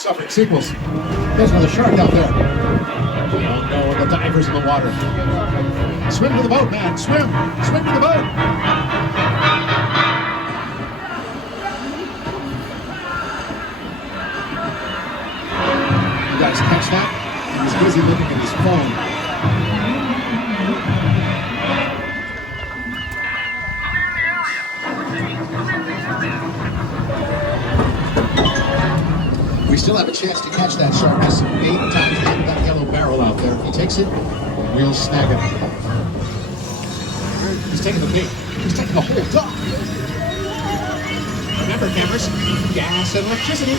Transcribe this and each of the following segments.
Suffering sequels. There's another shark out there. Oh no, the divers in the water. Swim to the boat, man. Swim. Swim to the boat. You guys catch that? He's busy looking at his phone. We still have a chance to catch that shark. There's some bait tied to that yellow barrel out there. If he takes it, we'll snag him. He's taking the bait. He's taking the whole dock. Remember, cameras, gas and electricity.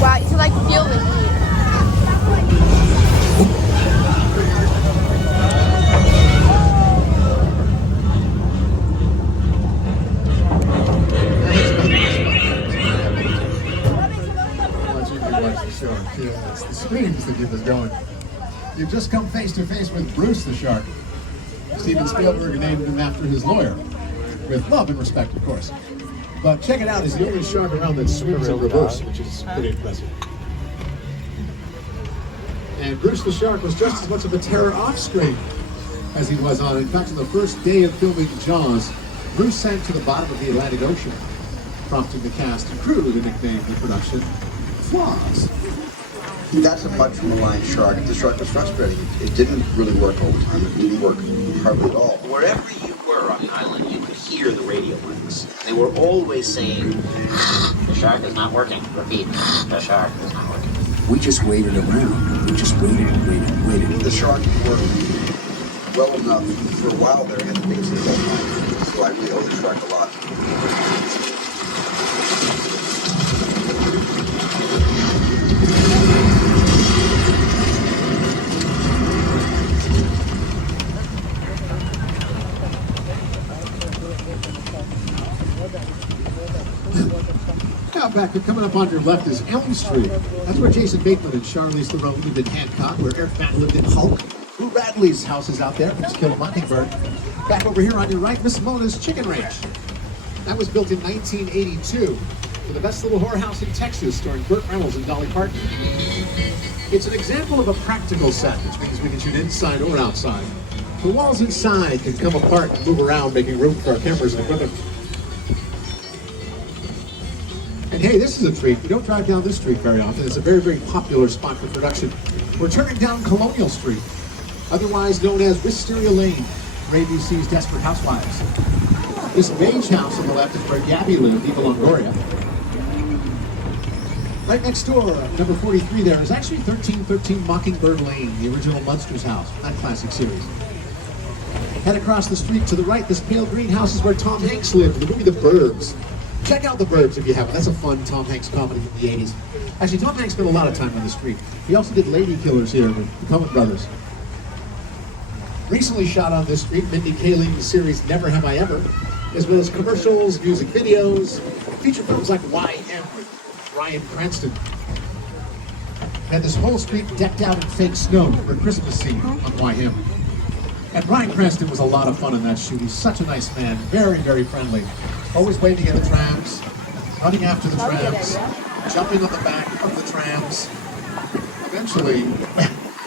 Wow, you like feel the heat. It's the screams that get us going. You've just come face to face with Bruce the Shark. Steven Spielberg named him after his lawyer, with love and respect, of course. But check it out, he's the only shark around that swims in reverse, which is pretty impressive. And Bruce the Shark was just as much of a terror off screen as he was on. In fact, on the first day of filming Jaws, Bruce sank to the bottom of the Atlantic Ocean, prompting the cast and crew to nickname the production Flaws. That's a much maligned shark. The shark was frustrating. It didn't really work all the time. It didn't work hardly at all. Wherever you were on the island, you could hear the radio waves. They were always saying, the shark is not working. Repeat, the shark is not working. We just waited around. We just waited and waited and waited. The shark worked well enough for a while there, and the biggest hit all time. So I really owe the shark a lot. Now back, coming up on your left is Elm Street. That's where Jason Bateman and Charlize Theron lived in Hancock, where Eric Bana lived in Hulk. Lou Radley's house is out there, who's killed Mockingbird. Back over here on your right, Miss Mona's Chicken Ranch. That was built in 1982 for the best little whorehouse in Texas, starring Burt Reynolds and Dolly Parton. It's an example of a practical set, which means we can shoot inside or outside. The walls inside can come apart and move around, making room for our cameras and equipment. And hey, this is a treat. You don't drive down this street very often. It's a very, very popular spot for production. We're turning down Colonial Street, otherwise known as Wisteria Lane, for ABC's Desperate Housewives. This beige house on the left is where Gabby lived, Eva Longoria. Right next door, number 43 there, is actually 1313 Mockingbird Lane, the original Munsters house, that classic series. Head across the street to the right, this pale green house is where Tom Hanks lived in the movie The Burbs. Check out The Burbs if you haven't. That's a fun Tom Hanks comedy from the 80s. Actually, Tom Hanks spent a lot of time on the street. He also did Lady Killers here with the Coen Brothers. Recently shot on this street, Mindy Kaling's series Never Have I Ever, as well as commercials, music videos, feature films like YM with Bryan Cranston. And this whole street decked out in fake snow for a Christmas scene on YM. And Bryan Cranston was a lot of fun in that shoot. He's such a nice man, very, very friendly. Always waving at the trams, running after the trams, jumping on the back of the trams. Eventually,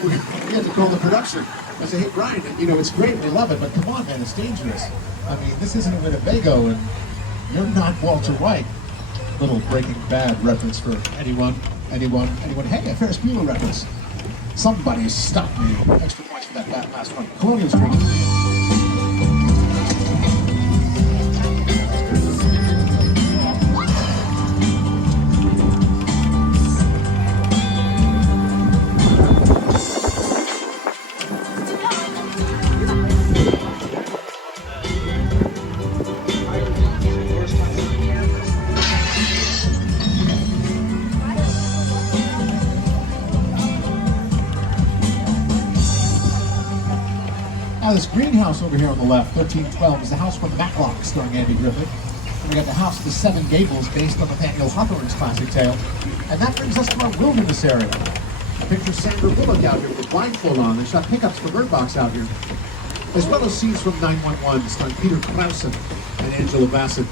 we had to call the production. I said, hey, Bryan, you know, it's great, we love it, but come on, man, it's dangerous. I mean, this isn't Winnebago, and you're not Walter White. Little Breaking Bad reference for anyone. Hey, a Ferris Bueller reference. Somebody stop me. Extra points for that last one. Colonial Street. Now this greenhouse over here on the left, 1312, is the house from Matlock, starring Andy Griffith. And we got the house of the Seven Gables, based on Nathaniel Hawthorne's classic tale. And that brings us to our wilderness area. Picture Sandra Bullock out here with a blindfold on. They shot pickups for Bird Box out here, as well as scenes from 911 starring Peter Krause and Angela Bassett.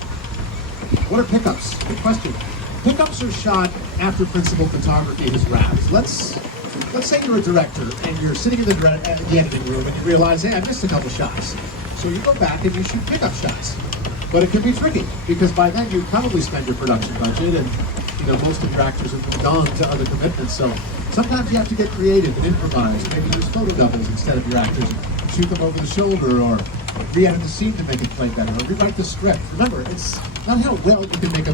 What are pickups? Good question. Pickups are shot after principal photography has wrapped. Let's say you're a director and you're sitting in the editing room and you realize, hey, I missed a couple shots. So you go back and you shoot pickup shots. But it can be tricky because by then you probably spend your production budget, and most of your actors have moved on to other commitments. So sometimes you have to get creative and improvise. Maybe use photo doubles instead of your actors. Shoot them over the shoulder, or re-edit the scene to make it play better, or rewrite the script. Remember, it's not how well you can make a